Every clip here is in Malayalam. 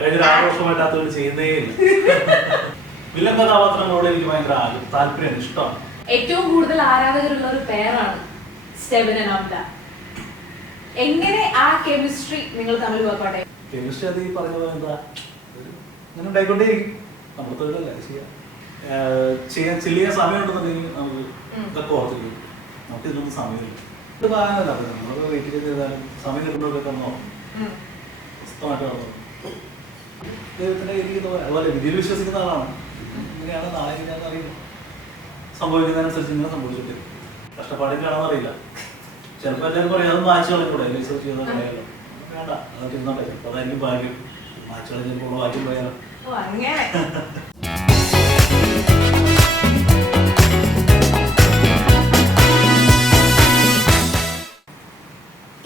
കഴിഞ്ഞ 6 വർഷമായിട്ട് അതൊരു ചെയ്യുന്നേ ഇല്ല. വില്ലൻ കഥാപാത്രങ്ങളോട് എനിക്ക് ഭയങ്കര താല്പര്യമാണ്, ഇഷ്ടമാണ്. ഏറ്റവും കൂടുതൽ ആരാധകരുള്ള ഒരു പേരാണ് സ്റ്റെബിൻ ആൻഡ് അംല. എങ്ങനെ ആ കെമിസ്ട്രി നിങ്ങൾ തമ്മിൽ വർക്കൗട്ട്? കെമിസ്ട്രി അത് ഈ പറഞ്ഞ പോലെ എന്താ ഇങ്ങനെ ഉണ്ടായിക്കൊണ്ടേയിരിക്കും. നമ്മൾ തൊഴിലല്ല ചെയ്യാൻ ചെല്ലിയ സമയം ഉണ്ടെന്നുണ്ടെങ്കിൽ നമുക്ക് ഇതൊക്കെ ഓർത്തിരിക്കും. നമുക്ക് ഇതിനൊന്നും സമയമില്ല. ഇത് പറയാനല്ല, നമ്മൾ വെയിറ്റ് ചെയ്ത് ചെയ്താലും സമയം കിട്ടുമ്പോഴൊക്കെ തന്നോ സ്വസ്ഥമായിട്ട് നടന്നു. ദൈവത്തിന്റെ ഇരിക്കുന്ന അതുപോലെ വിധിയിൽ വിശ്വസിക്കുന്ന ആളാണ്. ഇങ്ങനെയാണ് നാളെ ഇങ്ങനെയാണെന്ന് അറിയില്ല. സംഭവിക്കുന്നതിനനുസരിച്ച് ഇങ്ങനെ സംഭവിച്ചിട്ട് കഷ്ടപ്പാടിൻ്റെയാണെന്ന് അറിയില്ല. ചിലപ്പോൾ എല്ലാവരും പറയും അത് മാച്ച് കളിക്കൂടെ, റിസർച്ച് ചെയ്താൽ കളയാലോ. വേണ്ട, അതൊക്കെ ഇരുന്നോട്ടെ. ചിലപ്പോൾ അതായിരിക്കും ഭാഗ്യം. മാച്ച് കളി ചിലപ്പോൾ മാറ്റി പോയാലോ.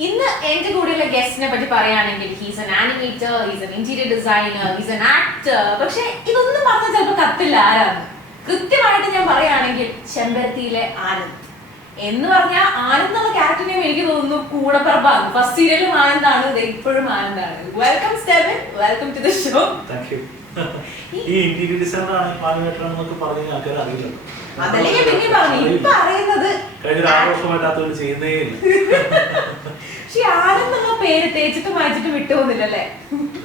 ഇന്ന് എന്റെ കൂടെയുള്ള ഗസ്റ്റിനെ പറ്റി പറയുകയാണെങ്കിൽ he's an animator, he's an interior designer, he's an actor. പക്ഷെ ഇതൊന്നും പറഞ്ഞാൽ ചിലപ്പോൾ കത്തില്ല ആരാണ്. കൃത്യമായിട്ട് ഞാൻ പറയുകയാണെങ്കിൽ ചെമ്പരത്തിയിലെ ആനന്ദ് എന്ന് പറഞ്ഞാൽ ആനന്ദ് എന്നുള്ള ക്യാരക്ടറിനെ എനിക്ക് തോന്നുന്നു കൂടപ്പിറപ്പാണ്. ഫസ്റ്റ് സീരിയലും ആനന്ദാണ്, ഇപ്പോഴും ആനന്ദാണ്. Welcome Stebin, welcome to the show. ഈ ഇന്റീരിയർ ഡിസൈനർ ആണ് ആനിമേറ്റർ ആണെന്നൊക്കെ പറഞ്ഞ ആൾക്കാർ അറിയില്ല. അതല്ലേ ഞാൻ പിന്നെ പറഞ്ഞു, ഇപ്പൊ അറിയുന്നത് കഴിഞ്ഞ 6 വർഷമായിട്ട് അതൊരു ചെയ്യുന്നേ ഇല്ല. പക്ഷെ ആനന്ദ് എന്നുള്ള പേര് തേച്ചിട്ടും വായിച്ചിട്ടും വിട്ടു പോകുന്നില്ലല്ലേ?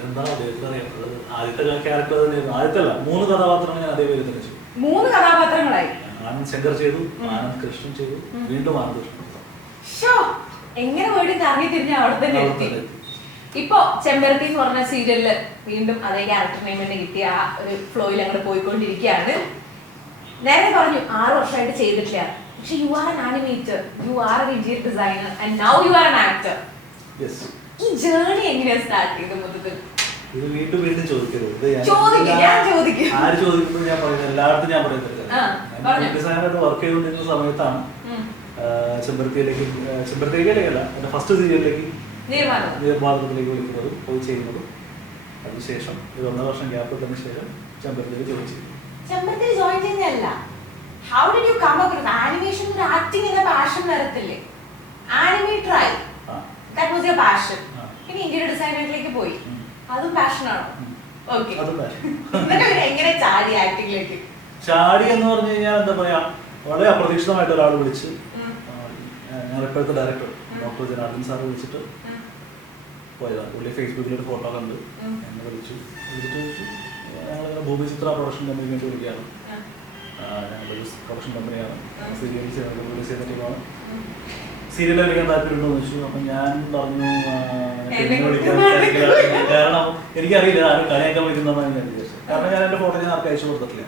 എന്താ ആദ്യത്തെ ക്യാരക്ടർ തന്നെയായിരുന്നു. ആദ്യത്തെ അല്ല, 3 കഥാപാത്രങ്ങൾ ഞാൻ അതേ പേര് തന്നെ ചെയ്തു. 3 കഥാപാത്രങ്ങളായി. ആനന്ദ് ശങ്കർ ചെയ്തു, ആനന്ദ് കൃഷ്ണൻ ചെയ്തു, വീണ്ടും ആനന്ദ് കൃഷ്ണൻ. എങ്ങനെ പോയിട്ട് കറങ്ങി തിരിഞ്ഞ് അവിടെ തന്നെ എത്തി. ഇപ്പൊ ചെമ്പരത്തി എന്ന് പറഞ്ഞ സീരിയലില് വീണ്ടും അതേ ക്യാരക്ടർ നെയിം തന്നെ കിട്ടിയ ആ ഒരു ഫ്ലോയിൽ അങ്ങോട്ട് പോയിക്കൊണ്ടിരിക്കുകയാണ്. നേരെ പറഞ്ഞു 6 വർഷമായിട്ട് ചെയ്തിട്ടില്ല. പക്ഷെ you are N animator, you are N interior designer and now you are an actor. ഈ ജേർണി എങ്ങനെയാണ് സ്റ്റാർട്ട് ചെയ്തത് മൊത്തത്തിൽ? ഇത് വീണ്ടും വീണ്ടും ചോദിക്കരുത്. ആര് ചോദിക്കുമ്പോൾ ഞാൻ പറയുന്നത് എല്ലായിടത്തും ഞാൻ പറയുന്നത് ഡിസൈനറായിട്ട് വർക്ക് ചെയ്തുകൊണ്ടിരുന്ന സമയത്താണ് ചെമ്പരത്തിയിലേക്കല്ല എന്റെ ഫസ്റ്റ് സീരിയലിലേക്ക് നിർമ്മാണത്തിലേക്ക് വിളിക്കുന്നതും പോയി ചെയ്യുന്നതും. അതിനുശേഷം ഒരു 1.5 വർഷം ഗ്യാപ്പ് ഇട്ടതിന് ശേഷം ചെമ്പരത്തിയിൽ ജോയിൻ ചെയ്തു. ചെമ്പരത്തിയിൽ ജോയിൻ ചെയ്യുന്നതല്ല, how did you come up with animation? ഒരു ആക്ടിംഗ് എന്ന പാഷൻ വരത്തില്ലേ? ആനിമേറ്റർ ആയി, ദാറ്റ് വാസ് യുവർ പാഷൻ. പിന്നെ ഇന്റീരിയർ ഡിസൈനറിലേക്ക് പോയി, അതും പാഷനാണോ? ഓക്കേ, എങ്ങനെ ചാടി ആക്ടിംഗിലേക്ക്? ചാടി എന്ന് പറഞ്ഞു കഴിഞ്ഞാൽ എന്താ പറയാ, വളരെ അപ്രതീക്ഷിതമായിട്ട് ഒരാൾ വിളിച്ച്, ഞാൻ ഇപ്പോഴത്തെ ഡയറക്ടർ ഡോക്ടർ ജനാർദ്ദൻ സാർ വിളിച്ചിട്ട് പോയതാണ്. പുള്ളി ഫേസ്ബുക്കിൽ ഒരു ഫോട്ടോ കണ്ട് എന്നെ വിളിച്ചു. ഞങ്ങളിങ്ങനെ ഭൂമി ചിത്ര പ്രൊഡക്ഷൻ കമ്പനിക്ക് വേണ്ടി വിളിക്കുകയാണ്. ഞങ്ങളൊരു പ്രൊഡക്ഷൻ കമ്പനിയാണ്, സീരിയൽസ് റിലീസ് ചെയ്യുന്ന ടീമാണ്. സീരിയൽ കളിക്കാൻ താല്പര്യമുണ്ടോ എന്ന് ചോദിച്ചു. അപ്പം ഞാൻ പറഞ്ഞു വിളിക്കാൻ, കാരണം എനിക്കറിയില്ല ആരും കളിയാക്കാൻ വിളിക്കുന്നതെന്നാണ് ഞാൻ വിചാരിച്ചത്. കാരണം ഞാൻ എൻ്റെ ഫോട്ടോ ഞാൻ ആർക്കും അയച്ചു കൊടുത്തിട്ടില്ല,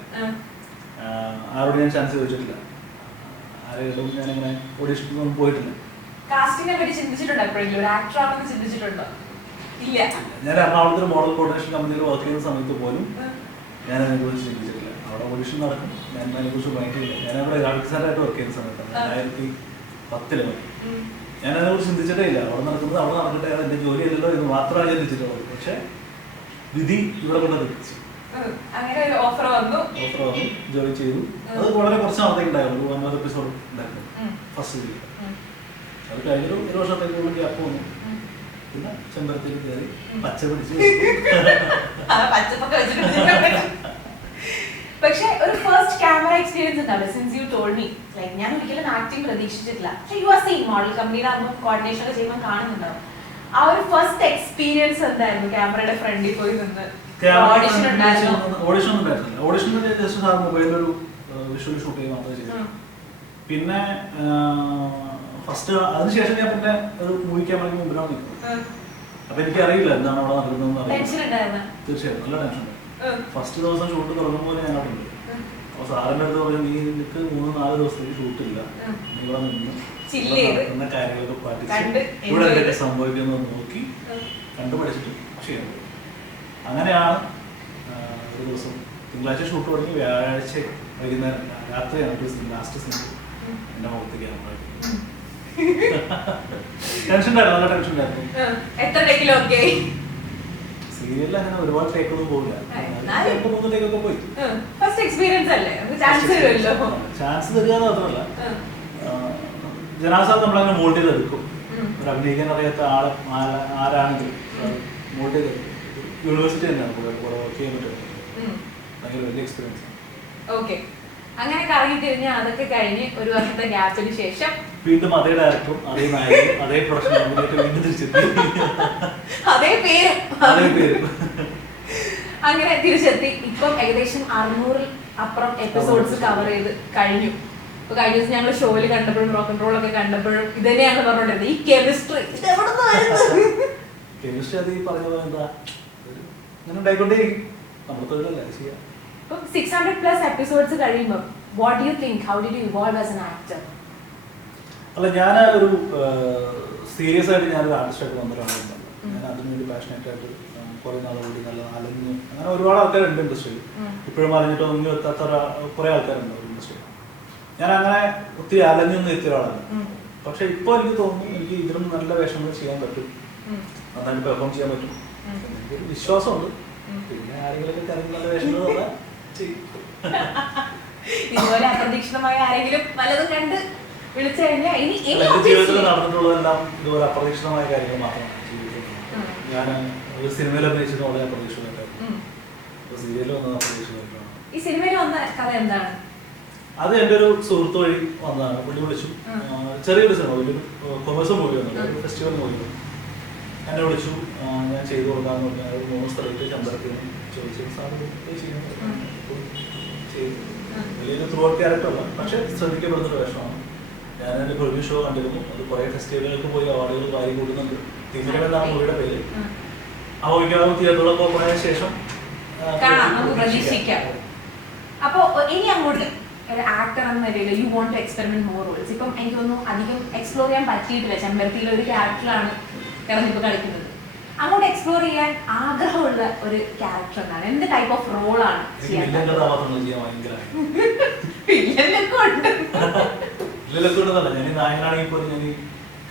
ആരോട് ഞാൻ ചാൻസ് ചോദിച്ചിട്ടില്ല, ആരെങ്കിലും ഞാനിങ്ങനെ ഓഡീഷനൊന്നും പോയിട്ടില്ല. ഞാൻ എറണാകുളത്ത് മോഡൽ കോർഡിനേഷൻ കമ്പനിയിൽ വർക്ക് ചെയ്യുന്ന സമയത്ത് പോലും ഞാൻ അതിനെക്കുറിച്ച് ചിന്തിച്ചിട്ടില്ല. അവിടെ ഓഡീഷൻ നടക്കും, ഞാൻ അതിനെക്കുറിച്ച് ഭയങ്കര ഞാൻ അവിടെ ഗ്രാഫിക്സായിട്ട് വർക്ക് ചെയ്യുന്ന സമയത്താണ് 2010 ഞാൻ അതിനെക്കുറിച്ച് ചിന്തിച്ചിട്ടേ ഇല്ല. അവിടെ നടക്കുന്നത് അവിടെ നടക്കട്ടെ, എന്റെ ജോലി അല്ലല്ലോ എന്ന് മാത്രമാണ് ഞാൻ ചിന്തിച്ചിട്ടുള്ളത്. പക്ഷെ വിധി ഇവിടെ കൊണ്ട് എത്തിച്ചു. ഓഫർ വന്നു, ജോലി ചെയ്തു. അത് വളരെ കുറച്ച് നാളത്തേക്ക് ഉണ്ടായിരുന്നു, 1 എപ്പിസോഡ് ഉണ്ടായിരുന്നു ഫസ്റ്റ് സീരിയൽ. അത് കഴിഞ്ഞൊരു 1 വർഷത്തേക്കുള്ള ഗ്യാപ്പ് വന്നു. പിന്നെ ചെമ്പരത്തിയിൽ കയറി പച്ച പിടിച്ച്. പക്ഷെ ഒരു ഫസ്റ്റ് ക്യാമറ എക്സ്പീരിയൻസ് ഉണ്ടാവില്ല. Since you told me, like ഞാൻ ഒരിക്കലും ആക്ടിങ് പ്രതീക്ഷിച്ചിട്ടില്ല. പക്ഷെ യു ആർ സെയിം മോഡൽ കമ്പനിയുടെ ആകുമ്പോൾ കോർഡിനേഷൻ ഒക്കെ ചെയ്യുമ്പോൾ കാണുന്നുണ്ടാവും. ആ ഒരു ഫസ്റ്റ് എക്സ്പീരിയൻസ് എന്തായിരുന്നു? ക്യാമറയുടെ ഫ്രണ്ടിൽ പോയി നിന്ന് ഓഡിഷൻ ഉണ്ടായിരുന്നു? ഓഡിഷൻ ഉണ്ടായിരുന്നില്ല. ഓഡിഷൻ ജസ്റ്റ് സാർ മൊബൈലൊരു വിഷ്വൽ ഷൂട്ട് ചെയ്യുക മാത്രമേ ചെയ്തു. പിന്നെ ഫസ്റ്റ് അതിനുശേഷം ഞാൻ പിന്നെ ഒരു മൂവി ക്യാമറയ്ക്ക് മുമ്പിലാണ് നിൽക്കുന്നത്. അപ്പൊ എനിക്ക് അറിയില്ല എന്താണ് അവിടെ നടക്കുന്നതെന്ന് അറിയില്ല. തീർച്ചയായും നല്ല ടെൻഷൻ ഉണ്ട്. ഫസ്റ്റ് ദിവസം ഷൂട്ട് തുടങ്ങുമ്പോൾ ഞാൻ അവിടെ ഉണ്ട്. അപ്പൊ സാറിന്റെ അടുത്ത് പറഞ്ഞു, നീ നിനക്ക് 3-4 ദിവസത്തേക്ക് ഷൂട്ടില്ല, നീ ഇവിടെ നിന്ന് കാര്യങ്ങളൊക്കെ പഠിച്ച് ഇവിടെ എന്തൊക്കെ സംഭവിക്കുന്നത് നോക്കി കണ്ടു പഠിച്ചിട്ട് ചെയ്യണം. അങ്ങനെയാണ് ഒരു ദിവസം തിങ്കളാഴ്ച ഷൂട്ട് തുടങ്ങി വ്യാഴാഴ്ച വൈകുന്നേരം രാത്രിയാണ് ലാസ്റ്റ് സീൻ എന്റെ മുഖത്ത് ക്യാമറ. ടെൻഷൻ ഉണ്ടായിരുന്നു, നല്ല ടെൻഷൻ ഉണ്ടായിരുന്നു. സീരിയലിൽ അങ്ങനെ ഒരുപാട് ടേക്കൊന്നും പോകില്ല, 2-3 ടേക്കൊക്കെ പോയി. ചാൻസ് തരിക മാത്രമല്ല, ജനാസാർ നമ്മളങ്ങനെ മോൾഡ് ചെയ്തെടുക്കും. ഒരു അഭിനയിക്കാൻ അറിയാത്ത ആരാണെങ്കിലും മോൾഡ് ചെയ്തെടുക്കും. യൂണിവേഴ്സിറ്റി തന്നെയാണ് കുറെ വർക്ക് ചെയ്യാൻ പറ്റുന്നത്. ഭയങ്കര വലിയ എക്സ്പീരിയൻസ്. ഓക്കെ, അങ്ങനെ കറങ്ങി തിരിഞ്ഞ് അതൊക്കെ കഴിഞ്ഞ് ഒരു വർഷത്തെ ഗ്യാപ്പിന് ശേഷം വീണ്ടും അതേ ഡയറക്ടറും അതേ നായകനും അതേ പ്രൊഡക്ഷൻ കമ്പനിയൊക്കെ വീണ്ടും തിരിച്ചെത്തി. അതേ പേരും അതേ പേരും അങ്ങനെ തിരിച്ചെത്തി. ഇപ്പം ഏകദേശം 600 അപ്പുറം എപ്പിസോഡ്സ് കവർ ചെയ്ത് കഴിഞ്ഞു. ഇപ്പൊ കഴിഞ്ഞ ദിവസം ഞങ്ങൾ ഷോയിൽ കണ്ടപ്പോഴും റോക്ക് ആൻഡ് റോൾ ഒക്കെ കണ്ടപ്പോഴും ഇത് തന്നെയാണ് പറഞ്ഞോണ്ടിരുന്നത്, ഈ കെമിസ്ട്രി കെമിസ്ട്രി അത് ഈ പറഞ്ഞ പോലെ എന്താ ഇങ്ങനെ ഉണ്ടായിക്കൊണ്ടേയിരിക്കും. നമ്മുടെ തൊഴിലല്ല ചെയ്യാം. 600+ എപ്പിസോഡ്സ് കഴിയുമ്പോൾ what do you think, how did you evolve as an actor? അല്ല, ഞാൻ ഒരു സീരിയസ് ആയിട്ട് ഞാനൊരു ആർട്ടിസ്റ്റായിട്ട് വന്നൊരാളാണ്. ഞാൻ അതിന് വേണ്ടി പാഷനേറ്റ് ആയിട്ട് കുറെ നാളുകൂടി നല്ല അലഞ്ഞ് അങ്ങനെ ഒരുപാട് ആൾക്കാരുണ്ട് ഇൻഡസ്ട്രിയിൽ. ഇപ്പോഴും അലഞ്ഞിട്ടോ ഒന്നും എത്താത്ത കുറെ ആൾക്കാരുണ്ട് ഇൻഡസ്ട്രിയിൽ. ഞാൻ അങ്ങനെ ഒത്തിരി അലഞ്ഞൊന്നും എത്തിയ ഒരാളാണ്. പക്ഷെ ഇപ്പോൾ എനിക്ക് തോന്നുന്നു എനിക്ക് ഇതിലും നല്ല വേഷങ്ങൾ ചെയ്യാൻ പറ്റും, നന്നായിട്ട് പെർഫോം ചെയ്യാൻ പറ്റും, എനിക്കൊരു വിശ്വാസമുണ്ട്. പിന്നെ ആരെങ്കിലൊക്കെ കറങ്ങി നല്ല വേഷങ്ങൾ തന്നാൽ ചെയ്യും. ഇതുപോലെ അപ്രതീക്ഷിതമായ ആരെങ്കിലും വല്ലതും കണ്ട് വിളിച്ചു കഴിഞ്ഞാൽ എന്റെ ജീവിതത്തിൽ നടന്നിട്ടുള്ളതെല്ലാം ഇതുപോലെ അപ്രതീക്ഷിതമായ കാര്യങ്ങൾ മാത്രമാണ് ജീവിതത്തിൽ. ഞാൻ ഒരു സിനിമയിൽ അഭിനയിച്ചത് വളരെ അപ്രതീക്ഷിതമായിട്ടായിരുന്നു. സീരിയലിൽ വന്നത് അപ്രതീക്ഷിതമായിട്ടാണ്. ഈ സിനിമയിൽ വന്ന കഥ എന്താണ്? അത് എൻ്റെ ഒരു സുഹൃത്ത് വഴി വന്നതാണ്. പുള്ളി വിളിച്ചു, ചെറിയൊരു സിനിമ, വലിയൊരു കൊമേഴ്സ്യൽ മൂവി വന്നു, ഒരു ഫെസ്റ്റിവൽ മൂവി എന്നെ വിളിച്ചു. ഞാൻ ചെയ്തു കൊടുക്കാമെന്ന് പറഞ്ഞാൽ 3 സ്ഥലത്ത് ചെമ്പരത്തിൽ ചോദിച്ചു. സാറ് ചെയ്തു. വലിയൊരു ത്രൂ ഔട്ട് ക്യാരക്ടറല്ല, പക്ഷെ ശ്രദ്ധിക്കപ്പെടുന്നൊരു വേഷമാണ്. ഞാൻ എൻ്റെ പ്രിവ്യൂ ഷോ കണ്ടിരുന്നു. അത് കുറേ ഫെസ്റ്റിവലുകൾക്ക് പോയി അവാർഡുകൾ വാരി കൂടുന്നുണ്ട്. തിമിരം എന്നാണ് മൂവിയുടെ പേര്. ആ ഒഴിക്കാതെ തിയേറ്ററുകളൊക്കെ പോയ ശേഷം പ്രതീക്ഷിക്കാം. അപ്പോ ഇനി അങ്ങോട്ട് ഒരു ആക്ടർ എന്ന നിലയിൽ you want to experiment more roles. ഇപ്പം എനിക്ക് തോന്നുന്നു അധികം എക്സ്പ്ലോർ ചെയ്യാൻ പറ്റിയിട്ടില്ല. ചെമ്പരത്തിയിലെ ഒരു ക്യാരക്ടറാണ് കിടന്നിപ്പോൾ കളിക്കുന്നത്. അങ്ങോട്ട് എക്സ്പ്ലോർ ചെയ്യാൻ ആഗ്രഹമുള്ള ഒരു ക്യാരക്ടർ എന്നാണ്, എന്ത് ടൈപ്പ് ഓഫ് റോളാണ് ചെയ്യാൻ? ഞാൻ നായകനാണെങ്കിൽ പോലും ഞാൻ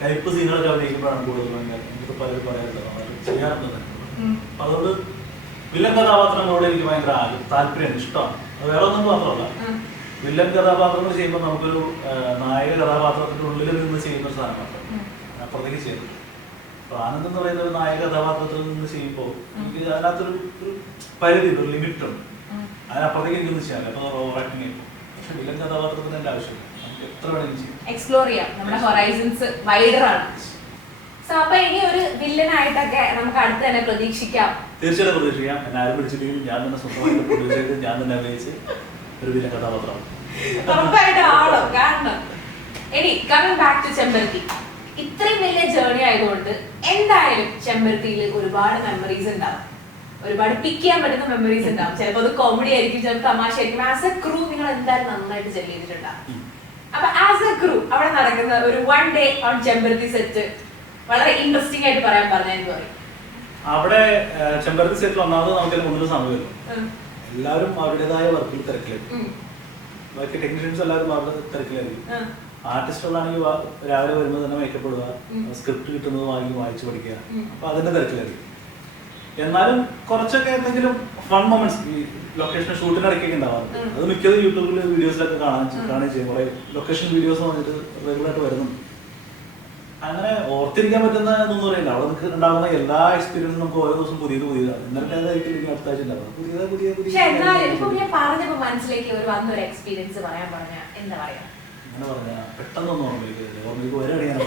കരിപ്പ് സീനുകളൊക്കെ അഭിനയിക്കുമ്പോഴാണ് കൂടുതൽ എനിക്ക് പലരും പറയാറുള്ളത് ചെയ്യാറുള്ളത്. അതുകൊണ്ട് വില്ലൻ കഥാപാത്രങ്ങളോട് എനിക്ക് ഭയങ്കര താല്പര്യമാണ്, ഇഷ്ടമാണ്. അത് വേറെ ഒന്നും മാത്രമല്ല, വില്ലൻ കഥാപാത്രങ്ങൾ ചെയ്യുമ്പോൾ നമുക്കൊരു നായക കഥാപാത്രത്തിന്റെ ഉള്ളിൽ നിന്ന് ചെയ്യുന്ന ഒരു സാധനമാണ് അപ്പുറത്തേക്ക് ചെയ്യുന്നത്. അപ്പൊ ആനന്ദ് എന്ന് പറയുന്ന ഒരു നായക കഥാപാത്രത്തിൽ നിന്ന് ചെയ്യുമ്പോൾ എനിക്ക് അതിനകത്തൊരു പരിധി, ഒരു ലിമിറ്റ് ഉണ്ട്. അതിനപ്പുറത്തേക്ക് എനിക്കൊന്നും ചെയ്യാറില്ല. അപ്പൊ ഓവർ ആക്ടിങ് ആയിരിക്കും. പക്ഷെ വില്ലൻ കഥാപാത്രത്തിന് എന്റെ ആവശ്യമില്ല, നമുക്ക് എത്ര വേണമെങ്കിലും ചെയ്യാം, എക്സ്പ്ലോർ ചെയ്യാം. നമ്മുടെ ഹൊറൈസൺസ് വൈഡർ ആണ്. സോ അപ്പൊ ഇനി ഒരു വില്ലനായിട്ടൊക്കെ നമുക്ക് അടുത്ത് തന്നെ പ്രതീക്ഷിക്കാം. തീർച്ചയായിട്ടും പ്രതീക്ഷിക്കാം. എന്നെ ആരും പിടിച്ചിട്ടെങ്കിലും ഞാൻ തന്നെ സ്വന്തമായിട്ട് പ്രൊഡ്യൂസ് ചെയ്ത് ഞാൻ തന്നെ അഭിനയിച്ച് ഒരു വില്ലൻ കഥാപാത്രമാണ്. ഉറപ്പായിട്ടും ആളോ. കാരണം ഇനി കമ്മിങ് ബാക്ക് ടു ചെമ്പരത്തി, ഇത്രയും വലിയ ജേർണി ആയതുകൊണ്ട് എന്തായാലും ചെമ്പരത്തിയിൽ ഒരുപാട് മെമ്മറീസ് ഉണ്ടാവും, ഒരുപാട് പിക്ക് ചെയ്യാൻ പറ്റുന്ന മെമ്മറീസ് ഉണ്ടാവും. ചിലപ്പോൾ അത് കോമഡി ആയിരിക്കും, ചിലപ്പോൾ തമാശ ആയിരിക്കും. ആസ് എ ക്രൂ നിങ്ങൾ എന്തായാലും നന്നായിട്ട് ജെൽ ചെയ്തിട്ടുണ്ടാവും. അപ്പൊ ആസ് എ ക്രൂ അവിടെ നടക്കുന്ന ഒരു 1 ഡേ ഓൺ ചെമ്പരത്തി സെറ്റ് വളരെ ഇൻട്രസ്റ്റിംഗ് ആയിട്ട് പറഞ്ഞാൽ എനിക്ക് പറയും. അവിടെ ചെമ്പരത്തി സെറ്റിൽ ഒന്നാമത് നമുക്ക് മുന്നൊരു സമയമല്ലോ, എല്ലാവരും അവരുടേതായ വർക്കിൽ തിരക്കിലായിരിക്കും. ബാക്കി ടെക്നീഷ്യൻസ് എല്ലാവരും അവരുടെ തിരക്കിലായിരിക്കും. ആർട്ടിസ്റ്റുകളാണെങ്കിൽ രാവിലെ വരുമ്പോൾ തന്നെ മേക്കപ്പ് ഇടുക, സ്ക്രിപ്റ്റ് കിട്ടുന്നത് വായിച്ച് പഠിക്കുക. അപ്പൊ അതിന്റെ തിരക്കിലായിരിക്കും. എന്നാലും കുറച്ചൊക്കെ എന്തെങ്കിലും ഫൺ മൊമെന്റ്സ് ഈ ലൊക്കേഷൻ ഷൂട്ടിനിടയ്ക്കൊക്കെ ഉണ്ടാവാറുണ്ട്. അത് മിക്കതും യൂട്യൂബിൽ വീഡിയോസിലൊക്കെ കാണുകയും ചെയ്യും. കുറെ ലൊക്കേഷൻ വീഡിയോസ് വന്നിട്ട് റെഗുലറായിട്ട് വരുന്നുണ്ട്. അങ്ങനെ ഓർത്തിരിക്കാൻ പറ്റുന്ന ഒന്നും പറയില്ല. അവിടെ നമുക്ക് ഉണ്ടാകുന്ന എല്ലാ എക്സ്പീരിയൻസും നമുക്ക് ഓരോ ദിവസം പുതിയതാണ്. ഇന്നലത്തേതായിരിക്കും അടുത്ത ആഴ്ച ഉണ്ടാവുക പുതിയ. മനസ്സിലേക്ക് ഒരു വന്നൊരു എക്സ്പീരിയൻസ് പറയാൻ പറഞ്ഞ എന്താ പറയാ? അങ്ങനെ പറഞ്ഞ പെട്ടെന്നൊന്നും ഓർമ്മയിലേക്ക് വരികയാണ്.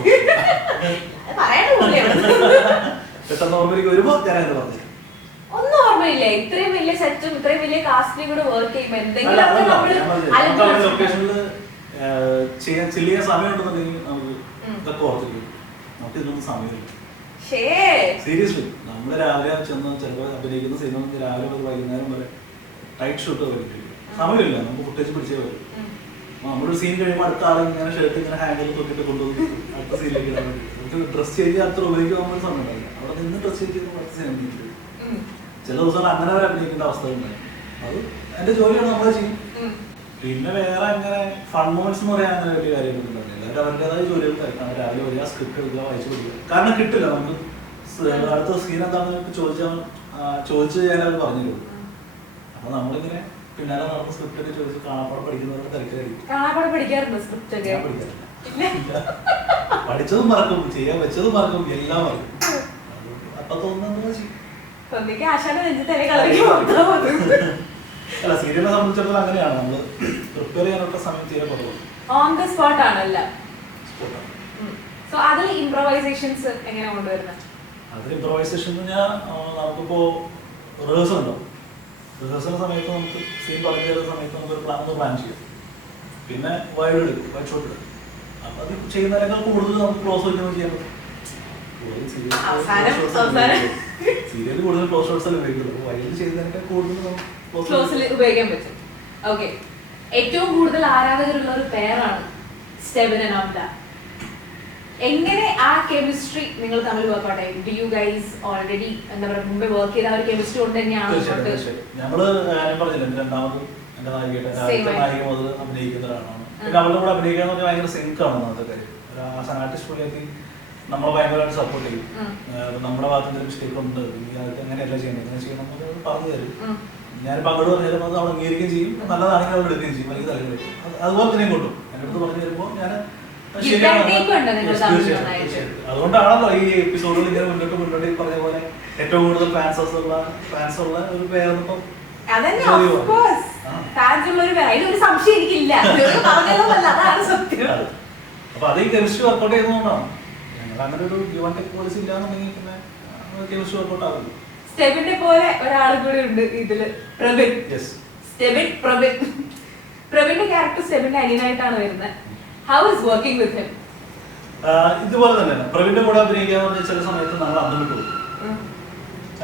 പെട്ടെന്ന് ഓർമ്മയിലേക്ക് വരുമ്പോ ഞാൻ അങ്ങനെ പറഞ്ഞു ഒന്നും ഓർമ്മയില്ല. ഇത്രയും വലിയ സെറ്റും ഇത്രയും വലിയ കാസ്റ്റിംഗ് കൂടെ വർക്ക് ചെയ്യുമ്പോൾ എന്തെങ്കിലും ലൊക്കേഷനിൽ ചെയ്യാൻ സമയം ഉണ്ടെന്നുണ്ടെങ്കിൽ നമുക്ക് ഇതൊക്കെ ഓർത്തിരിക്കും. നമുക്ക് ഇതിനൊന്നും സമയമില്ല. സീരിയസ്ലി നമ്മള് രാവിലെ ചെന്ന് ചിലപ്പോൾ അഭിനയിക്കുന്ന സിനിമ രാവിലെ മുതൽ വൈകുന്നേരം വരെ ടൈറ്റ് ഷൂട്ട് വരും. സമയമില്ല, നമുക്ക് ഫുട്ടേജ് പിടിച്ചേ വരും. നമ്മളൊരു സീൻ കഴിയുമ്പോൾ അടുത്ത ആൾ ഇങ്ങനെ ഷർട്ട് ഇങ്ങനെ ഹാൻഡിൽ തൊട്ടിട്ട് കൊണ്ടുപോയി അടുത്ത സീനിലേക്ക് ഇടാൻ വേണ്ടി നമുക്ക് ഡ്രസ് ചേഞ്ച് അത്ര ഉപയോഗിക്കാൻ സമയം ഉണ്ടാവില്ല. അവിടെ നിന്ന് ഡ്രസ് ചേഞ്ച് ചെയ്യുമ്പോൾ അടുത്ത സീൻ അഭിനയിക്കും. ചില ദിവസങ്ങൾ അങ്ങനെ വരെ അഭിനയിക്കേണ്ട അവസ്ഥ ഉണ്ടായി. അത് എന്റെ ജോലിയാണ്, നമ്മളെ ചെയ്യും. പിന്നെ വേറെ അങ്ങനെ ഫൺ മൊമെന്റ്സ് എന്ന് പറയാൻ അങ്ങനെ വലിയ കാര്യങ്ങളൊന്നും ഉണ്ടാവില്ല. എല്ലാവരും അവരുടേതായ ജോലികൾ തിരക്കാണ്. രാവിലെ വരിക, സ്ക്രിപ്റ്റ് എടുക്കുക, വായിച്ചു പഠിക്കുക. കാരണം കിട്ടില്ല നമുക്ക്. അടുത്ത സീൻ എന്താണെന്ന് ചോദിച്ചു ചെയ്യാനത് പറഞ്ഞുള്ളൂ. അപ്പൊ നമ്മളിങ്ങനെ പിന്നാലെ നടന്ന സ്ക്രിപ്റ്റ് ഒക്കെ ചോദിച്ച് കാണാപ്പാടെ പഠിക്കുന്നവരുടെ തിരക്കിലായിരിക്കും. പഠിച്ചതും മറക്കും, ചെയ്യാൻ വെച്ചതും മറക്കും, എല്ലാം മറക്കും. അപ്പൊ തോന്നുന്നത് ചെയ്യും. അല്ല, സീരിയലിനെ സംബന്ധിച്ചിടത്തോളം അങ്ങനെയാണ്, നമ്മൾ പ്രിപ്പയർ ചെയ്യാനുള്ള സമയം തീരെ കുറവ്. ഓൺ ദ സ്പോട്ട് ആണല്ല. സോ അതിൽ ഇംപ്രവൈസേഷൻസ് എങ്ങനെ കൊണ്ടുവരുന്നത്? അതിൽ ഇംപ്രവൈസേഷൻ നമുക്കിപ്പോ റിഹേഴ്സൽ ഉണ്ടാവും. റിഹേഴ്സൽ സമയത്ത് നമുക്ക് സീൻ പറഞ്ഞു തരുന്ന സമയത്ത് നമുക്കൊരു പ്ലാൻ ചെയ്യും. പിന്നെ വൈഡ് ഷോട്ട് എടുക്കും. അപ്പൊ അത് ചെയ്യുന്നതിനേക്കാൾ കൂടുതൽ നമുക്ക് ക്ലോസ് വയ്ക്കുന്നത് ചെയ്യാൻ പറ്റും. സീരിയൽ കൂടുതൽ ക്ലോസ് ഷോട്ട്സ് അല്ലേ ഉപയോഗിക്കുള്ളൂ. വൈഡ് ചെയ്യുന്നതിനേക്കാൾ കൂടുതൽ ക്ലോസിൽ ഉപയോഗിക്കാൻ പറ്റും. ഓക്കെ, ഏറ്റവും കൂടുതൽ ആരാധകരുള്ള ഒരു പെയറാണ് സ്റ്റെബിൻ ആൻഡ് അമല. എങ്ങനെ ആ കെമിസ്ട്രി നിങ്ങൾ തമ്മിൽ വർക്ക്ഔട്ട് ആയി? ഡു യു ഗൈസ് ഓൾറെഡി എന്താ പറയുക മുമ്പേ വർക്ക് ചെയ്ത ആ ഒരു കെമിസ്ട്രി കൊണ്ട് തന്നെയാണ്? ഞങ്ങള് ഞാൻ പറഞ്ഞില്ല, രണ്ടാമത് എന്റെ നായിക മുതൽ അഭിനയിക്കുന്ന ഒരാളാണ്. പിന്നെ അവളുടെ കൂടെ അഭിനയിക്കുക എന്ന് പറഞ്ഞാൽ ഭയങ്കര സിങ്ക് ആണ്. അന്നത്തെ കാര്യം ആസ് ആൻ ആർട്ടിസ്റ്റ് പുള്ളിയൊക്കെ നമ്മളെ ഭയങ്കരമായിട്ട് സപ്പോർട്ട് ചെയ്യും. നമ്മുടെ ഭാഗത്ത് മിസ്റ്റേക്ക് ഉണ്ട്, അതൊക്കെ എങ്ങനെയല്ല ചെയ്യണം, എങ്ങനെ ചെയ്യണം എന്നൊക്കെ പറഞ്ഞു തരും. ഞാനിപ്പോൾ അങ്ങോട്ട് പറഞ്ഞു തരുമ്പോൾ അവൾ അംഗീകരിക്കുകയും ചെയ്യും, നല്ലതാണെങ്കിൽ അവൾ എടുക്കുകയും ചെയ്യും. അല്ലെങ്കിൽ തലയിൽ അതുപോലെ തന്നെ കൊണ്ടും എൻ്റെ അടുത്ത് പറഞ്ഞു തരുമ്പോൾ ഞാൻ അതുകൊണ്ടാണല്ലോ ഈ എപ്പിസോഡുകൾ ഇങ്ങനെ മുന്നോട്ട് ഈ പറഞ്ഞ പോലെ ഏറ്റവും കൂടുതൽ ഫാൻസ് ഉള്ള ഒരു പേരെന്നിപ്പം. അപ്പൊ അത് ഈ കെമിസ്ട്രി വർക്കൗട്ട് ചെയ്യുന്നതുകൊണ്ടാണ്. ഞങ്ങൾ അങ്ങനെ ഒരു ഗിവ് ആൻഡ് ടേക്ക് പോളിസി ഇല്ലാന്നുണ്ടെങ്കിൽ പിന്നെ കെമിസ്ട്രി വർക്കൗട്ട് ആകുന്നു. സ്റ്റെബിനെ പോലെ ഒരാൾ കൂടി ഉണ്ട് ഇതില്, പ്രബിൻ. പ്രബിന്റെ ക്യാരക്ടർ സ്റ്റെബിന്റെ അനിയനായിട്ടാണ് വരുന്നത്. How is working with him? ഇതുപോലെ തന്നെയാണ്. പ്രബിന്റെ കൂടെ അഭിനയിക്കാന്ന് പറഞ്ഞാൽ ചില സമയത്ത് നമ്മൾ അന്തം വിട്ടു പോകും.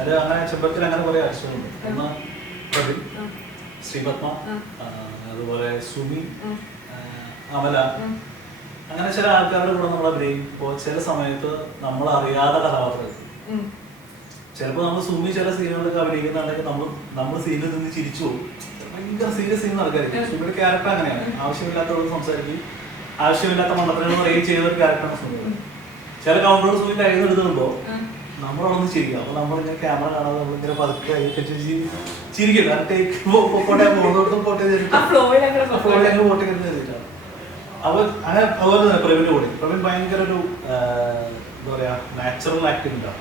അത് അങ്ങനെ ചെമ്പത്തിൽ അങ്ങനെ കുറെ ആശയമുണ്ട്. ഒന്ന് പ്രബിൻ, ശ്രീപത്മ, അതുപോലെ സുമി, അമല, അങ്ങനെ ചില ആൾക്കാരുടെ കൂടെ നമ്മൾ അഭിനയിക്കുമ്പോൾ ചില സമയത്ത് നമ്മൾ അറിയാതെ കഥാപാത്രം. ചിലപ്പോൾ നമ്മൾ സുമി ചില സീനുകളൊക്കെ അഭിനയിക്കുന്നുണ്ടെങ്കിൽ നമ്മൾ സീനിൽ നിന്ന് ചിരിച്ചു പോകും. ഭയങ്കര സീരിയസ് സീൻ നടക്കായിരിക്കും. സുമിയുടെ ക്യാരക്ടർ അങ്ങനെയാണ്. ആവശ്യമില്ലാത്തവരോട് സംസാരിക്കും, ആവശ്യമില്ലാത്ത മണ്ടത്തിനോട് റേറ്റ് ചെയ്ത ഒരു ക്യാരക്ടറാണ് സുമി. ചില കൗണ്ടറുകൾ സുമി കയ്യിൽ നിന്ന് എടുക്കുമ്പോൾ നമ്മളൊന്ന് ചിരിക്കും. അപ്പൊ നമ്മളിങ്ങനെ ക്യാമറ കാണാതെ നമ്മളിങ്ങനെ പതുക്കെ ചിരിക്കും. കാരണം ടേക്ക് പോട്ടെ പോകുന്നോടത്തും പോട്ടെ പോട്ടെ ചെയ്തിട്ടാണ്. അപ്പൊ അങ്ങനെ അതുപോലെ തന്നെ പ്രവീണിന്റെ കൂടെ പ്രവീൺ ഭയങ്കര ഒരു എന്താ പറയാ നാച്ചുറൽ ആക്ടിവിറ്റി ആണ്.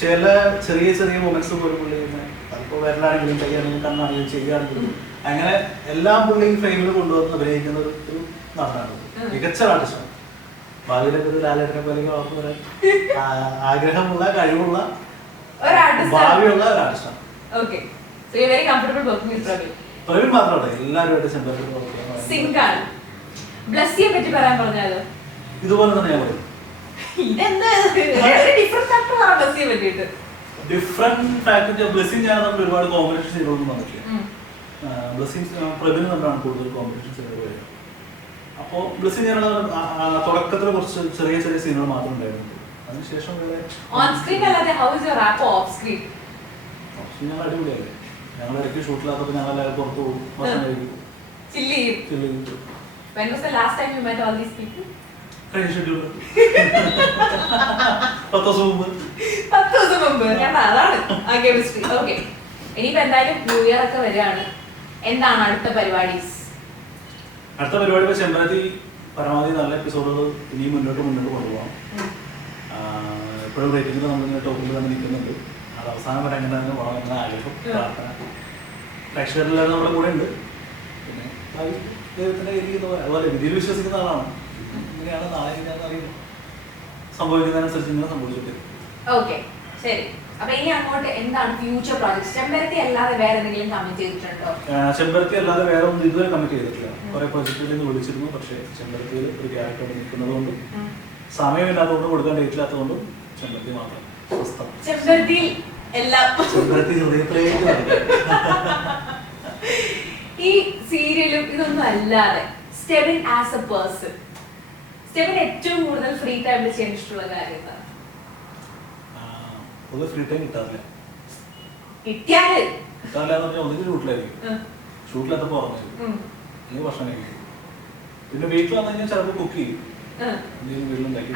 ചില ചെറിയ ചെറിയ മൊമെന്റ്സ് പോലും പുള്ളി അതിപ്പോ വിരലാണെങ്കിലും കൈയാണെങ്കിലും കണ്ണാണെങ്കിലും ചെയ്യുകയാണെങ്കിലും അങ്ങനെ എല്ലാം പുള്ളി ഫ്രെയിമിൽ കൊണ്ടുവന്ന് അഭിനയിക്കുന്ന ഒരു നടനാണ്. മികച്ച ആർട്ടിസ്റ്റാണ്. ഭാവിയിലൊക്കെ ഒരു ലാലേട്ടനെ പോലെ വളർന്നു വരാൻ ആഗ്രഹമുള്ള കഴിവുള്ള ഭാവിയുള്ള ഒരു ആർട്ടിസ്റ്റാണ്. പ്രവീൺ മാത്രമല്ല എല്ലാവരുമായിട്ട് ഇതുപോലെ തന്നെ ഞാൻ പറയും. ഡിഫറെന്റ് ഫാക്ടർ ബ്ലെസ്സിങ് ഞാൻ നമ്മൾ ഒരുപാട് കോമ്പിനേഷൻ സീനുകളൊന്നും വന്നിട്ടില്ല. ബ്ലെസ്സിങ് പ്രവീൺ തന്നെയാണ് കൂടുതൽ കോമ്പിനേഷൻ സീനുകൾ വരിക. അപ്പോൾ ബ്ലെസ്സിങ് ഞാൻ തുടക്കത്തിൽ കുറച്ച് ചെറിയ ചെറിയ സീനുകൾ മാത്രമേ ഉണ്ടായിരുന്നു. അതിനുശേഷം ഞങ്ങൾ അടിപൊളിയല്ലേ. ഞങ്ങൾ ഇടയ്ക്ക് ഷൂട്ടിലാത്തപ്പോൾ ഞങ്ങൾ എല്ലാവരും പുറത്തു പോകും, ഭക്ഷണം കഴിക്കും. കഴിഞ്ഞ ഷെഡ്യൂൾ 10 ദിവസം മുമ്പ്. ഇനിയിപ്പോ എന്തായാലും ന്യൂ ഇയർ ഒക്കെ വരികയാണ്. എന്താണ് അടുത്ത പരിപാടി? അടുത്ത പരിപാടി ഇപ്പൊ ചെമ്പരത്തി പരമാവധി നല്ല എപ്പിസോഡുകൾ ഇനിയും മുന്നോട്ട് കൊണ്ടുപോകാം. ഇപ്പോഴും റേറ്റിംഗിൽ നമ്മളിങ്ങനെ ടോപ്പിൽ തന്നെ നിൽക്കുന്നുണ്ട്. അത് അവസാനം വരെ അങ്ങനെ തന്നെ പോകണം എന്ന ആഗ്രഹം, പ്രാർത്ഥന. പ്രേക്ഷകരെല്ലാവരും നമ്മുടെ കൂടെ ഉണ്ട്. പിന്നെ ദൈവത്തിന്റെ അതുപോലെ വിധിയിൽ വിശ്വസിക്കുന്ന ആളാണ്. ഇങ്ങനെയാണ് നാളെ അറിയുന്നത്. സംഭവിക്കുന്നതിനനുസരിച്ച് ഇങ്ങനെ സംഭവിച്ചിട്ട്. ഓക്കെ, ശരി. അപ്പൊ ഇനി അങ്ങോട്ട് എന്താണ് ഫ്യൂച്ചർ പ്രോജക്ട്സ്? ചെമ്പരത്തി അല്ലാതെ വേറെ എന്തെങ്കിലും കമ്മിറ്റ് ചെയ്തിട്ടുണ്ടോ? ചെമ്പരത്തി അല്ലാതെ വേറെ ഒന്നും ഇതുവരെ കമ്മിറ്റ് ചെയ്തിട്ടില്ല. കുറെ പ്രൊജക്റ്റുകളിൽ നിന്ന് വിളിച്ചിരുന്നു. പക്ഷേ ചെമ്പരത്തിയിൽ ഒരു ക്യാരക്ടർ നിൽക്കുന്നതുകൊണ്ട് സമയമില്ലാത്തതുകൊണ്ട് കൊടുക്കാൻ ഡേറ്റില്ലാത്തതുകൊണ്ടും ചെമ്പരത്തി മാത്രം സ്വസ്ഥം. ചെമ്പരത്തി ഹൃദയത്തിലേക്ക് ഈ സീരിയലും ഇതൊന്നും അല്ലാതെ Stebin as A person, Stebin ഏറ്റവും കൂടുതൽ ഫ്രീ ടൈമിൽ ചെയ്യാൻ ഇഷ്ടമുള്ള കാര്യം എന്താണ്? ഫ്രീ ടൈം കിട്ടാറില്ല. ഒന്നിനും ഷൂട്ടിലായിരിക്കും. ഷൂട്ടിലെത്തപ്പോ ഓർമ്മ ഭക്ഷണം കഴിക്കും. പിന്നെ വീട്ടിൽ വന്നു കഴിഞ്ഞാൽ ചിലപ്പോൾ കുക്ക് ചെയ്യും.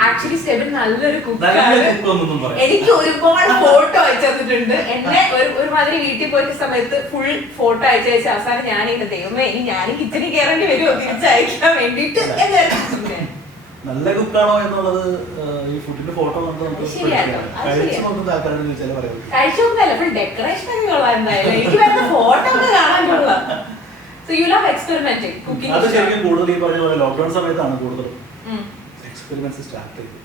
ആക്ച്വലി സ്റ്റെബിൻ നല്ലൊരു കുക്കാണ്. എനിക്ക് ഒരുപാട് ഫോട്ടോ അയച്ചു തന്നിട്ടുണ്ട്. എന്നെ ഒരുമാതിരി വീട്ടിൽ പോയ സമയത്ത് ഫുൾ ഫോട്ടോ അയച്ചു അവസാനം ഞാനിങ്ങനെ ദൈവമേ ഇനി ഞാനും കിച്ചണിൽ കയറേണ്ടി വരുമോ തിരിച്ചയക്കാൻ വേണ്ടിട്ട്. നല്ല കുക്കാണോ എന്നുള്ളത് ഈ ഫുഡിന്റെ ഫോട്ടോ നമുക്ക് കഴിച്ചു നോക്കുന്ന ആൾക്കാരോട് ചോദിച്ചാൽ പറയാം. കഴിച്ചു നോക്കുന്നല്ല, ഫുൾ ഡെക്കറേഷൻ ഒക്കെ കൊള്ളാം. എന്തായാലും എനിക്ക് വരുന്ന ഫോട്ടോ ഒക്കെ കാണാൻ കൊള്ളാം. So you love experimenting, cooking. അത് ശരിക്കും കൂടുതൽ ഈ പറഞ്ഞ പോലെ ലോക്ക്ഡൌൺ സമയത്താണ് കൂടുതൽ എക്സ്പെരിമെന്റ്സ് സ്റ്റാർട്ട് ചെയ്തത്.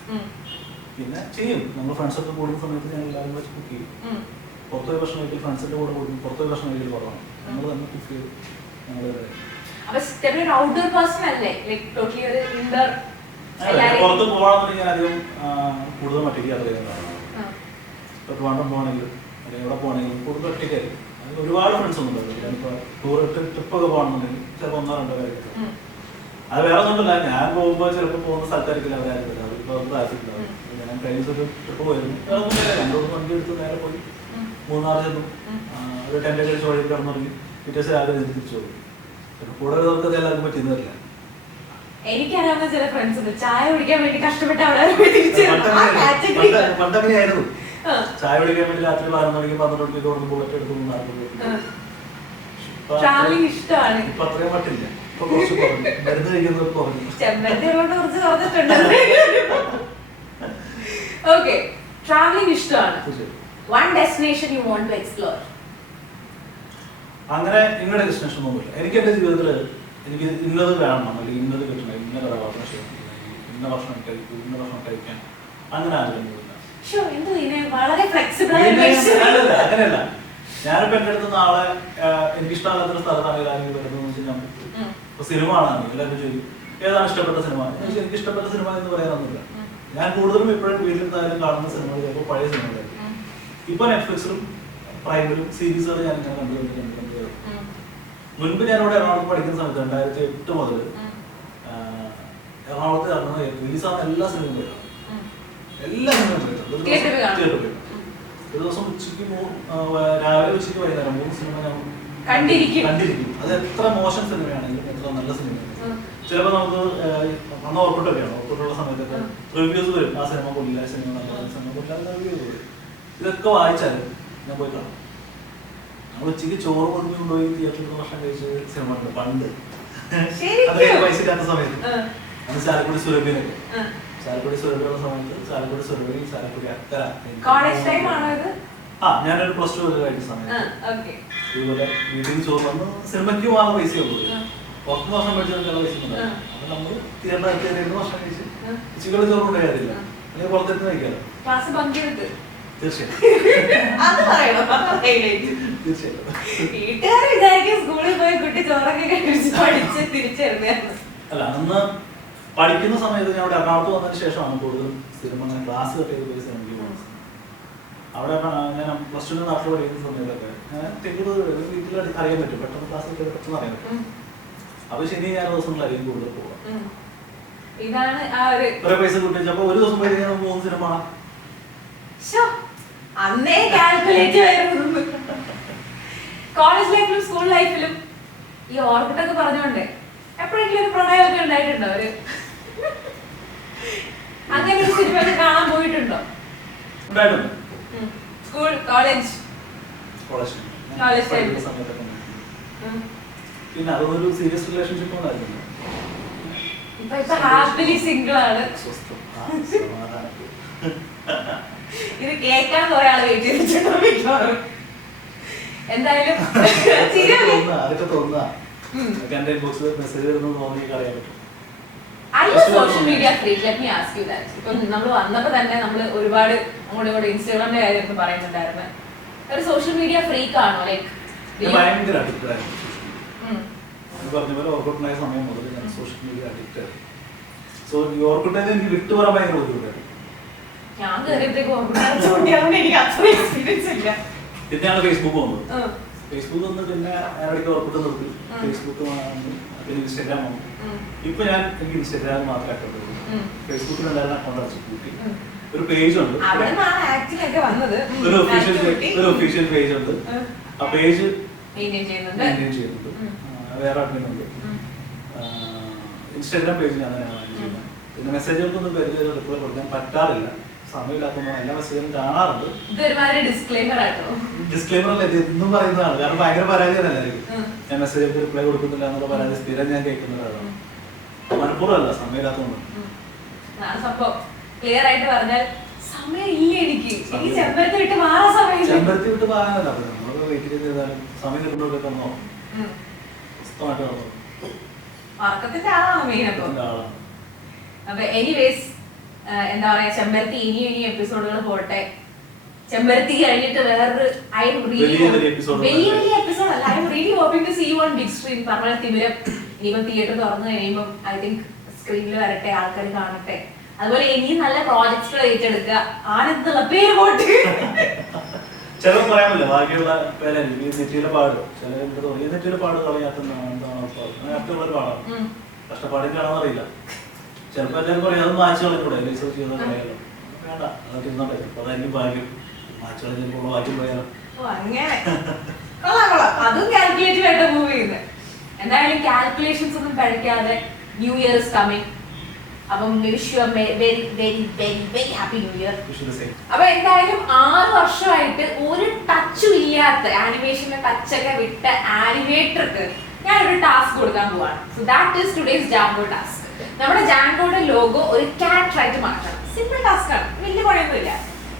പിന്നെ ചെയ്യും നമ്മൾ ഫ്രണ്ട്സൊക്കെ കൂടുന്ന സമയത്ത് ഞാൻ എല്ലാവരും വെച്ച് കുക്ക് ചെയ്യും. പുറത്തുപോയി ഭക്ഷണം കഴിക്കൽ ഫ്രണ്ട്സിന്റെ കൂടെ കൂടും, പുറത്തുപോയി ഭക്ഷണം കഴിക്കൽ കുറവാണ്. നമ്മൾ തന്നെ കുക്ക് ചെയ്യും. ഔട്ട്ഡോർ പേഴ്സൺ അല്ലേ? ലൈക് ടോട്ടലി ഒരു ഇൻഡോർ. പുറത്ത് പോകണമെന്നുണ്ടെങ്കിൽ ഞാൻ അധികം കൂടുതൽ ഒറ്റയ്ക്ക് യാത്ര ചെയ്യുന്നതാണ്. ഇപ്പൊ ട്രിവാൻഡ്രം പോകണമെങ്കിലും അല്ലെങ്കിൽ എവിടെ പോകണമെങ്കിലും കൂടുതൽ ഒറ്റയ്ക്കായിരിക്കും. അതിന് ഒരുപാട് ഫ്രണ്ട്സ് ഒന്നും ഉണ്ടാവില്ല. ഞാനിപ്പോൾ ട്രിപ്പൊക്കെ പോകണമെന്നുണ്ടെങ്കിൽ ചിലപ്പോൾ 1-2 പേരായിരിക്കും. അത് വേറെ ഒന്നുമില്ല, ഞാൻ പോകുമ്പോൾ ചിലപ്പോൾ പോകുന്ന സ്ഥലത്തായിരിക്കില്ല അവരായിരിക്കില്ല, അവരിപ്പോൾ താല്പര്യമില്ല. ഞാൻ കഴിഞ്ഞ ഒരു ട്രിപ്പ് പോയിരുന്നു, വേറെ ഒന്നുമില്ല, 2 വണ്ടി എടുത്ത് നേരെ പോയി മൂന്നാർ ചെന്നു. ഒരു ടെൻ്റ് കഴിച്ച് വഴി കിടന്നുറങ്ങി പിറ്റേ ദിവസം രാവിലെ തിരിച്ചു പോകും. കൂടെ ഉള്ളവർക്ക് എല്ലാവർക്കും പറ്റിയെന്ന് വരില്ല. എനിക്കറിയാവുന്ന ചില ഫ്രണ്ട്സ് ഉണ്ട്, ചായ കുടിക്കാൻ വേണ്ടി കഷ്ടപ്പെട്ട് പണ്ടങ്ങനെയായിരുന്നു. ചായ കുടിക്കാൻ വേണ്ടി രാത്രി 11 മണിക്ക് 12 മണിക്ക് കൊണ്ട് ബുള്ളറ്റ് എടുത്ത് മൂന്നാർ പോകും. ട്രാവലിംഗ് ഇഷ്ടമാണ്. ഇപ്പൊ അത്രയും മട്ടില്ല, ഇപ്പൊ കുറച്ച് കുറഞ്ഞു, മരുന്ന് കഴിക്കുന്നത് കുറഞ്ഞു. കുറച്ച് കുറഞ്ഞിട്ടുണ്ട്. ഓക്കെ, ട്രാവലിംഗ് ഇഷ്ടമാണ്. One destination you want to explore. അങ്ങനെ ഇങ്ങനെ ഡെസ്റ്റിനേഷൻ ഒന്നുമില്ല. എനിക്ക് എന്റെ ജീവിതത്തിൽ എനിക്ക് ഇന്നത് വേണം, അല്ലെങ്കിൽ ഇന്നത് കിട്ടണം, ഇന്ന കഥാപാത്രം ചെയ്യണം, ഇന്ന ഭക്ഷണം കഴിക്കും, ഇന്ന ഭക്ഷണം കഴിക്കാൻ, അങ്ങനെ ആഗ്രഹമൊന്നുമില്ല. അങ്ങനെയല്ല. ഞാനിപ്പോ എന്റെ അടുത്ത് നാളെ എനിക്ക് ഇഷ്ടമല്ലാത്തൊരു സ്ഥലത്താണെങ്കിൽ ആരെങ്കിലും വരുന്നതെന്ന് വെച്ചാൽ ഞാൻ ഇപ്പൊ സിനിമ ആണെങ്കിൽ എല്ലാവരും ചോദിക്കും ഏതാണ് ഇഷ്ടപ്പെട്ട സിനിമ. എനിക്ക് ഇഷ്ടപ്പെട്ട സിനിമ എന്ന് പറയാനൊന്നുമില്ല. ഞാൻ കൂടുതലും ഇപ്പോഴും വീട്ടിലിരുന്നാലും കാണുന്ന സിനിമകൾ ചിലപ്പോൾ പഴയ സിനിമകളായിരിക്കും. ഇപ്പൊ നെറ്റ്ഫ്ലിക്സിലും പ്രൈമിലും സീരീസുകൾ ഞാൻ ഇങ്ങനെ കണ്ടുകൊണ്ടിട്ടുണ്ട്. മുൻപ് ഞാനിവിടെ എറണാകുളത്ത് പഠിക്കുന്ന സമയത്ത് 2008 മുതൽ എറണാകുളത്ത് ഇറങ്ങുന്ന റിലീസാകുന്ന എല്ലാ സിനിമകളും എല്ലാ സിനിമകളും ഒരു ദിവസം ഉച്ചയ്ക്ക് രാവിലെ ഉച്ചയ്ക്ക് വൈകുന്നേരം 3 സിനിമ ഞാൻ കണ്ടിരിക്കും. അത് എത്ര മോശം സിനിമയാണെങ്കിലും എത്ര നല്ല സിനിമയാണ്. ചിലപ്പോൾ നമുക്ക് അന്ന് ഓർപ്പിട്ടൊക്കെയാണ്, ഓർപ്പിട്ടുള്ള സമയത്തൊക്കെ റിവ്യൂസ് വരും. ആ സിനിമ കൊള്ളില്ല, സിനിമ നല്ല സിനിമ കൊള്ളില്ല റിവ്യൂസ് വരും. ഇതൊക്കെ വായിച്ചാലും ഞാൻ പോയി കാണും. നമ്മൾ ഉച്ചയ്ക്ക് ചോറ് കൊണ്ടുപോയി തിയേറ്ററിൽ ഭക്ഷണം കഴിച്ച് സിനിമ ഉണ്ട് പണ്ട്. അതൊക്കെ പൈസ ഇല്ലാത്ത സമയത്ത് അന്ന് ചാലക്കുടി സുരഭിനൊക്കെ, ചാലക്കുടി സുരഭിയുള്ള സമയത്ത് ചാലക്കുടി സുരഭി, ചാലക്കുടി അക്കര. ഞാനൊരു +2 കഴിഞ്ഞ സമയത്ത് ഇതുപോലെ വീട്ടിൽ ചോറ് വന്ന് സിനിമയ്ക്ക് പോകാനുള്ള പൈസയേ ഉള്ളൂ. പുറത്ത് ഭക്ഷണം കഴിച്ചാൽ പൈസ ഉണ്ടാവും. അപ്പൊ നമ്മള് തിയേറ്ററിൽ ഭക്ഷണം കഴിച്ച് ഉച്ചക്കുള്ള ചോറ് കൊണ്ടുപോയാറില്ല, അല്ലെങ്കിൽ പുറത്തിരുന്ന് കഴിക്കാലോ. തീർച്ചയായും അല്ല, അന്ന് പഠിക്കുന്ന സമയത്ത് ഞാൻ അവിടെ എറണാകുളത്ത് വന്നതിന് ശേഷമാണ് കൂടുതലും സിനിമ അങ്ങനെ ക്ലാസ് കെട്ടിയത് പോയി സിനിമയ്ക്ക് പോകുന്നത്. അവിടെ ഞാൻ +2 നാട്ടിൽ പഠിക്കുന്ന സമയത്തൊക്കെ വീട്ടിൽ അറിയാൻ പറ്റും, പെട്ടെന്ന് ക്ലാസ് കെട്ടിയത് പെട്ടെന്ന് അറിയാൻ പറ്റും. അപ്പൊ ശനി ഞാൻ ദിവസങ്ങളിലായിരിക്കും കൂടുതൽ പോവാം. കുറെ പൈസ കൂട്ടിച്ചപ്പോ ഒരു ദിവസം പോയി 3 സിനിമ. കോളേജ് ലൈഫിലും സ്കൂൾ ലൈഫിലും ഈ ഓർക്കിട്ടൊക്കെ പറഞ്ഞോണ്ടേ എപ്പോഴെങ്കിലും ഒരു പ്രണയമൊക്കെ ഉണ്ടായിട്ടുണ്ടോ? ഒരു അങ്ങനെ ഒരു സിനിമയൊക്കെ കാണാൻ പോയിട്ടുണ്ടോ? സ്കൂൾ കോളേജ് പിന്നെ അതൊരു സീരിയസ് റിലേഷൻഷിപ്പ് ഉണ്ടായിരുന്നു. ഇപ്പൊ ഹാപ്പിലി സിംഗിൾ ആണ്. ഇത് കേൾക്കാൻ കുറെ ആള് വെയിറ്റ് ചെയ്തിട്ടുണ്ടോ? എന്തായാലും social media free? Let me ask you that. ഇപ്പൊ നമ്മൾ വന്നപ്പോ തന്നെ നമ്മൾ ഒരുപാട് അങ്ങോട്ടും ഇങ്ങോട്ട് ഇൻസ്റ്റാഗ്രാമിന്റെ കാര്യം പറയുന്നുണ്ടായിരുന്നു. ഒരു സോഷ്യൽ മീഡിയ ഫ്രീക്ക് ആണോ? ലൈക്ക് ഭയങ്കര അഡിക്റ്റഡ് ആയിരുന്നു. പറഞ്ഞ പോലെ ഓർക്കുണ്ടായ സമയം മുതൽ ഞാൻ സോഷ്യൽ മീഡിയ അഡിക്റ്റ് ആയിരുന്നു. സോ ഈ ഓർക്കുണ്ടായത് എനിക്ക് വിട്ടുപറയാൻ ഭയങ്കര ബുദ്ധിമുട്ടായിരുന്നു. ഞാൻ കയറിയപ്പോഴേക്കും എനിക്ക് അത്ര എക്സ്പീരിയൻസ് ഇല്ല. പിന്നെയാണ് ഫേസ്ബുക്ക് വന്നത്. ഫേസ്ബുക്ക് വന്ന് പിന്നെ ഞാനിടയ്ക്ക് ഓർക്കിട്ട് നിർത്തി. ഫേസ്ബുക്ക് പിന്നെ ഇൻസ്റ്റാഗ്രാം വന്നു. ഇപ്പൊ എനിക്ക് ഇൻസ്റ്റാഗ്രാം മാത്രമേ അക്കൗണ്ട് ഉള്ളൂ. ഫേസ്ബുക്കിൽ എല്ലാവരും അക്കൗണ്ട് അടച്ചു കൂട്ടി. ഒരു പേജ് ഉണ്ട്, ഒരു ഒഫീഷ്യൽ പേജ് ഉണ്ട്. ആ പേജ് മെയിൻറ്റെയിൻ ചെയ്യുന്നുണ്ട്. വേറെ അഡ്മിനുണ്ട്. ഇൻസ്റ്റാഗ്രാം പേജ് ഞാൻ തന്നെയാണ് ചെയ്യുന്നത്. പിന്നെ മെസ്സേജുകൾക്കൊന്നും പരിചയം റിപ്ലൈ കൊടുക്കാൻ പറ്റാറില്ല, സമയമില്ലാത്തപ്പോൾ എല്ലാ മെസ്സേജും കാണാറുണ്ട്. ഡിസ്ക്ലെയിമർ അല്ല, ഇത് എന്നും പറയുന്നതാണ്. കാരണം ഭയങ്കര പരാതിയാണല്ലായിരിക്കും. ഞാൻ മെസ്സേജുകൾക്ക് റിപ്ലൈ കൊടുക്കുന്നില്ല എന്നുള്ള പരാതി സ്ഥിരം ഞാൻ കേൾക്കുന്നതാണ്. മനഃപൂർവ്വമല്ല, സമയമില്ലാത്തതുകൊണ്ട്. ക്ലിയർ ആയിട്ട് പറഞ്ഞാൽ സമയമില്ല എനിക്ക് ചെമ്പരത്തി വിട്ട് മാറാൻ സമയമില്ല. ചെമ്പരത്തി വിട്ട് മാറാനല്ല, നമ്മള് വെയിറ്റ് ചെയ്താലും സമയം കിട്ടുമ്പോഴൊക്കെ വന്നോ സ്വസ്ഥമായിട്ട് വന്നോ. ഉറക്കത്തിന്റെ ആളാണ് മെയിൻ. അപ്പൊ എനിവേസ് എന്താ പറയാ, ചെമ്പരത്തി ഇനി എപ്പിസോഡുകൾ പോട്ടെ. ചെമ്പരത്തി കഴിഞ്ഞിട്ട് വേറൊരു വലിയ എപ്പിസോഡ് അല്ല, I am really hoping to see you on big screen. പറഞ്ഞ തിമിരം ഇനിയിപ്പം തിയേറ്റർ തുറന്നു കഴിയുമ്പോൾ ഐ തിങ്ക് സ്ക്രീനിൽ വരട്ടെ, ആൾക്കാർ കാണട്ടെ. അതുപോലെ ഇനിയും നല്ല പ്രോജക്ട്സുകൾ ഏറ്റെടുക്കുക. ആണെന്നുള്ള പേര് പോട്ട് ചിലവ് പറയാമല്ലോ, ബാക്കിയുള്ള നെറ്റിയിലെ പാട് ചില നെറ്റിയിലെ പാട് കളയാത്തുള്ളൊരു പാടാണ്. കഷ്ടപ്പാടിൽ കാണാന്നറിയില്ല. ചിലപ്പോൾ എല്ലാവരും പറയും അത് മാച്ച് കളിക്കൂടെ, റിസർച്ച് ചെയ്താൽ പറയാലോ. വേണ്ട, അതൊക്കെ ഇരുന്നോട്ടെ. അപ്പൊ അതായിരിക്കും ഭാഗ്യം. മാച്ച് കളി ചിലപ്പോൾ ബാക്കി പോയാലോ. അതും കാൽക്കുലേറ്റീവ് ആയിട്ട് മൂവ് ചെയ്യുന്നത്. എന്തായാലും കാൽക്കുലേഷൻസ് ഒന്നും കഴിക്കാതെ ന്യൂ ഇയർ ഇസ് കമ്മിങ്. അപ്പം wish you very very very very happy new year. അപ്പൊ എന്തായാലും 6 വർഷമായിട്ട് ഒരു ടച്ചും ഇല്ലാത്ത ആനിമേഷന്റെ ടച്ചൊക്കെ വിട്ട ആനിമേറ്റർക്ക് ഞാനൊരു ടാസ്ക് കൊടുക്കാൻ പോവാണ്. So that is today's Jango task. നമ്മുടെ ജാങ്കോയുടെ ലോഗോ ഒരു ക്യാരക്ടറായിട്ട് മാറ്റണം. സിമ്പിൾ ടാസ്ക് ആണ്, വലിയ പണിയൊന്നുമില്ല.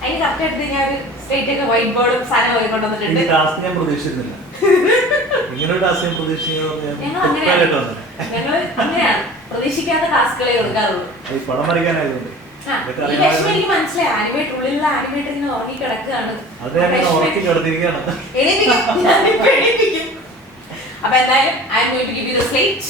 അതിന് കറക്റ്റ് ആയിട്ട് ഞാൻ ഒരു സ്ട്രേറ്റ് ഒക്കെ വൈറ്റ് ബോർഡും സാധനം കൊണ്ടുവന്നിട്ടുണ്ട്. ഞങ്ങൾ അങ്ങനെയാണ് പ്രതീക്ഷിക്കാത്ത ടാസ്കുകളെ കൊടുക്കാറുള്ളൂ. എനിക്ക് മനസ്സിലായി, ആനിമേറ്റർ ഉള്ളിലുള്ള ആനിമേറ്റർ ഇങ്ങനെ ഉറങ്ങി കിടക്കുകയാണ്. അപ്പൊ എന്തായാലും I'm going to give you the slate.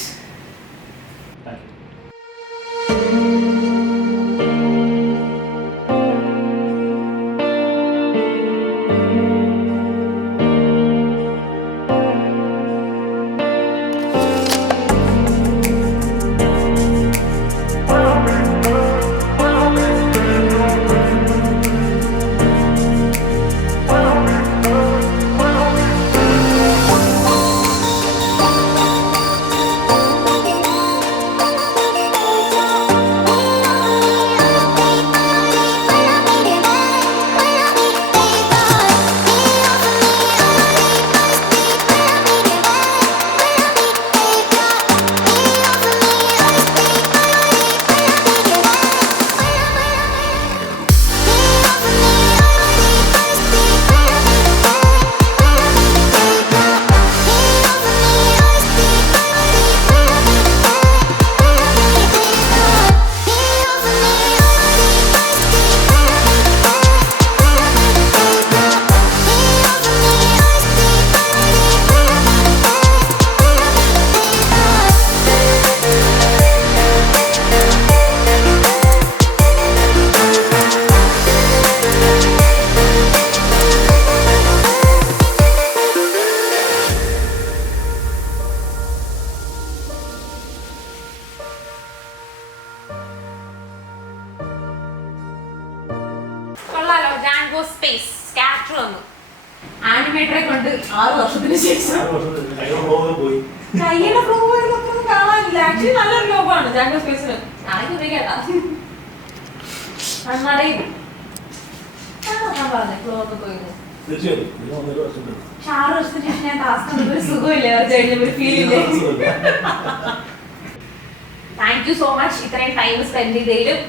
ആനിമേറ്ററെ കൊണ്ട് 6 വർഷത്തിന് ശേഷം കയ്യുടെ ഫ്ലോ കാണാനില്ല. ആക്ച്വലി നല്ലൊരു ലോഗോണ് ജാങ്കോ സ്പേസിന്. ആണെങ്കിൽ ഉപയോഗിക്കാട്ടാ നന്നറിയും. ഞാൻ പറഞ്ഞേ ഫ്ലോ ഒക്കെ പോയിരുന്നു. 6 വർഷത്തിന് ശേഷം ഞാൻ ടാസ്ക് ഒരു സുഖമില്ല, ഒരു ഫീൽ ഇല്ല. താങ്ക് യു സോ മച്ച് ഇത്രയും ടൈം സ്പെൻഡ് ചെയ്തതിലും.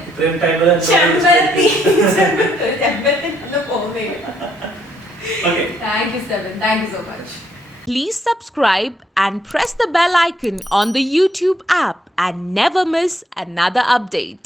ചെമ്പരത്തി പോകുന്നില്ല. Okay. Thank you, Steven. Thank you so much. Please subscribe and press the bell icon on the YouTube app and never miss another update.